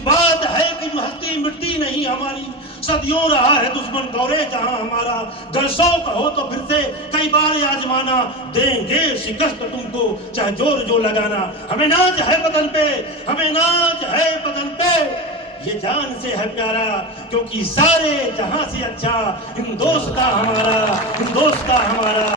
बात है कि हस्ती मिटती नहीं हमारी, सदियों रहा है दुश्मन दौरे जहां हमारा। गर शौक हो तो फिर से कई बार आजमाना, देंगे शिकस्त तुमको चाहे जोर जो लगाना। हमें नाज है बदन पे, हमें नाज है बदन पे, ये जान से है प्यारा, क्योंकि सारे जहां से अच्छा हिंदोस्तां हमारा, हिंदोस्तां हमारा।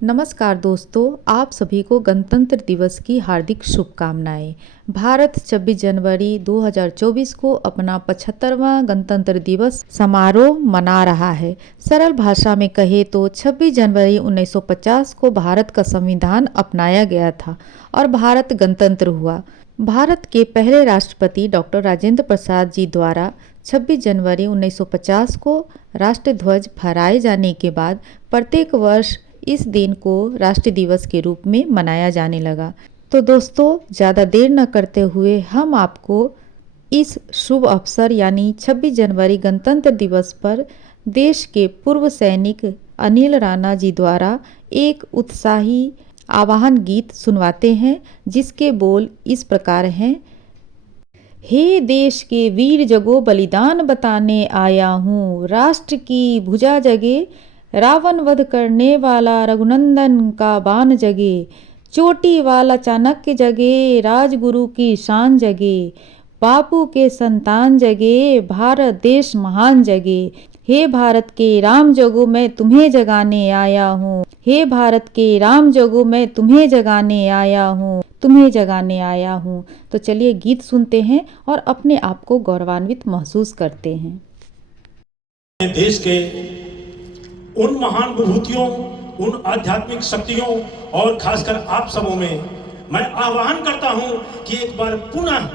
नमस्कार दोस्तों, आप सभी को गणतंत्र दिवस की हार्दिक शुभकामनाएं। भारत 26 जनवरी 2024 को अपना 75वां गणतंत्र दिवस समारोह मना रहा है। सरल भाषा में कहे तो 26 जनवरी 1950 को भारत का संविधान अपनाया गया था और भारत गणतंत्र हुआ। भारत के पहले राष्ट्रपति डॉक्टर राजेंद्र प्रसाद जी द्वारा 26 जनवरी 1950 को राष्ट्रध्वज फहराए जाने के बाद प्रत्येक वर्ष इस दिन को राष्ट्रीय दिवस के रूप में मनाया जाने लगा। तो दोस्तों, ज़्यादा देर न करते हुए हम आपको इस शुभ अवसर यानी 26 जनवरी गणतंत्र दिवस पर देश के पूर्व सैनिक अनिल राणा जी द्वारा एक उत्साही आवाहन गीत सुनवाते हैं, जिसके बोल इस प्रकार हैं। हे देश के वीर जगो बलिदान बताने आया हूँ, राष्ट्र की भुजा जगे, रावण वध करने वाला रघुनंदन का बाण जगे, चोटी वाला चाणक्य जगे, राजगुरु की शान जगे, बापू के संतान जगे, भारत देश महान जगे। हे भारत के राम जगो मैं तुम्हें जगाने आया हूँ, हे भारत के राम जगो मैं तुम्हें जगाने आया हूँ, तुम्हें जगाने आया हूँ। तो चलिए गीत सुनते हैं और अपने आप को गौरवान्वित महसूस करते हैं। देश के उन महान विभूतियों, उन आध्यात्मिक शक्तियों और खासकर आप सबों में मैं आह्वान करता हूं कि एक बार पुनः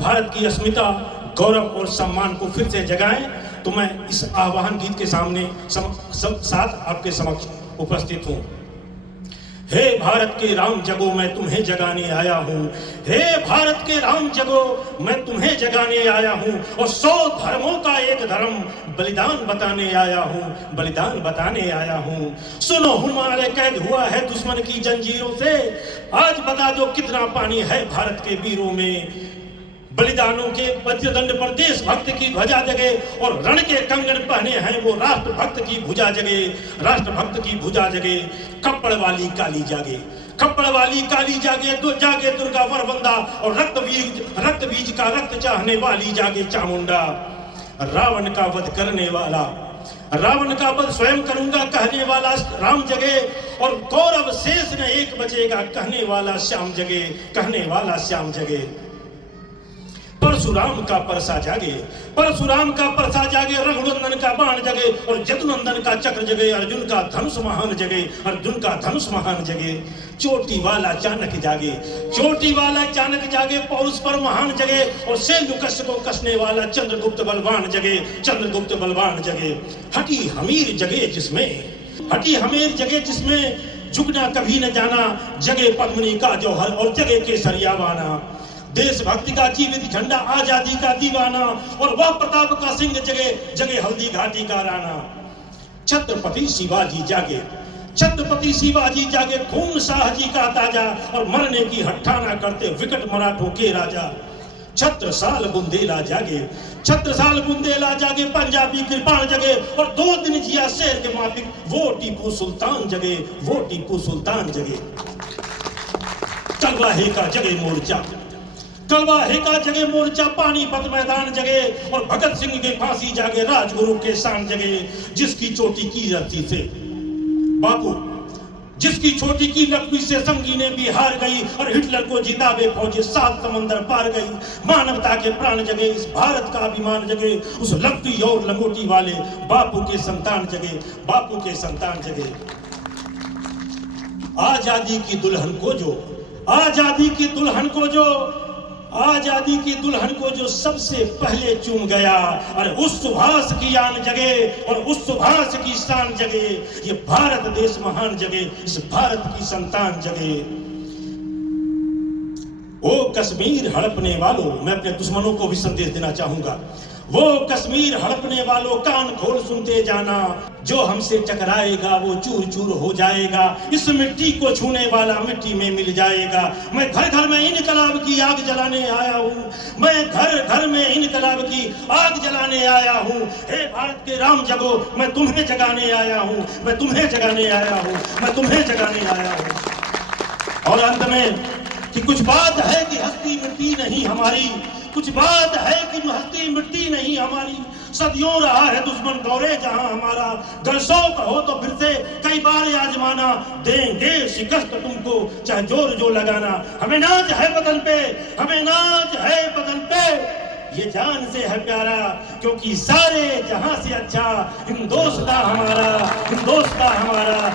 भारत की अस्मिता, गौरव और सम्मान को फिर से जगाएं। तो मैं इस आह्वान गीत के सामने साथ आपके समक्ष उपस्थित हूं। हे भारत के राम जगो मैं तुम्हें जगाने आया हूँ, हे भारत के राम जगो मैं तुम्हें जगाने आया हूँ, और 100 धर्मों का एक धर्म बलिदान बताने आया हूँ, बलिदान बताने आया हूँ। सुनो हमारे कैद हुआ है दुश्मन की जंजीरों से, आज बता दो कितना पानी है भारत के वीरों में। बलिदानों के वज्रदंड पर देशभक्त की ध्वजा जगे, और रण के कंगन पहने हैं वो राष्ट्रभक्त की भुजा जगे, राष्ट्रभक्त की भुजा जगे। कपड़ वाली काली जागे, कपड़ वाली काली जागे, जागे दुर्गा वरवंदा, और रक्त बीज का रक्त चाहने वाली जागे चामुंडा। रावण का वध करने वाला, रावण का वध स्वयं करूंगा कहने वाला राम जगे, और कौरव शेष न एक बचेगा कहने वाला श्याम जगे, कहने वाला श्याम जगे। परशुराम का परसा जागे, परशुराम का परसा जागे, रघुनंदन का बाण जगे, और जदुनंदन का चक्र जगे, अर्जुन का धनुष महान जगे, अर्जुन का धनुष महान जगे। चोटी वाला चाणक्य जागे, चोटी वाला चाणक्य जागे, पौरुष पर महान जगे, और शैलुकस्य को कसने वाला चंद्रगुप्त बलवान जगे, चंद्रगुप्त बलवान जगे। हटी हमीर जगे जिसमें, हटी हमीर जगे जिसमें झुकना कभी न जाना, जगे पद्मिनी का जौहर और जगे केसरिया बाना। देशभक्ति का जीवित झंडा, आजादी का दीवाना, और वह प्रताप का सिंह जगे, जगे हल्दी घाटी का राणा। छत्रपति शिवाजी जागे, छत्रपति शिवाजी जागे, खून शाहजी का ताजा, और मरने की हट्ठाना करते विकट मराठों के राजा। छत्रसाल बुंदेला जागे, छत्रसाल बुंदेला जागे, पंजाबी कृपाण जगे, और 2 दिन जिया शेर के माफिक वो टीपू सुल्तान जगे, वो टीपू सुल्तान जगे। कलवाहे का जगे मोर्चा, कलवाहे का जगे मोर्चा, पानीपत मैदान जगे, और भगत सिंह के फांसी जागे, राजगुरु के शान जगे। जिसकी चोटी की रस्सी से बापू, जिसकी छोटी की लकड़ी से संगीने भी हार गई, और हिटलर को जिताबे फौजी 7 समंदर पार गई। मानवता के प्राण जगे, इस भारत का अभिमान जगे, उस लकड़ी और लंगोटी वाले बापू के संतान जगे, बापू के संतान जगे। आजादी की दुल्हन को जो, आजादी की दुल्हन को जो, आजादी की दुल्हन को जो सबसे पहले चूम गया, और उस सुभाष की आन जगे, और उस सुभाष की शान जगे। ये भारत देश महान जगे, इस भारत की संतान जगे। ओ कश्मीर हड़पने वालों, मैं अपने दुश्मनों को भी संदेश देना चाहूंगा। वो कश्मीर हड़पने वालों कान खोल सुनते जाना, जो हमसे टकराएगा वो चूर चूर हो जाएगा, इस मिट्टी को छूने वाला मिट्टी में मिल जाएगा। मैं घर घर में इनकलाब की आग जलाने आया हूँ, मैं घर घर में इनकलाब की आग जलाने आया हूँ। हे भारत के राम जगो, मैं तुम्हें जगाने आया हूँ, मैं तुम्हें जगाने आया हूँ, मैं तुम्हें जगाने आया हूँ। और अंत में कि कुछ बात है कि हस्ती मिट्टी नहीं हमारी, कुछ बात है कि हस्ती मिट्टी नहीं हमारी। सदियों रहा है दुश्मन दौरे जहां हमारा, गर शौक हो तो फिर से कई बार आजमाना, देंगे शिकस्त तुमको चाहे जोर जो लगाना। हमें नाज है वतन पे, हमें नाज है वतन पे, ये जान से है प्यारा, क्योंकि सारे जहां से अच्छा हिंदोस्तां हमारा, हिंदोस्तां हमारा।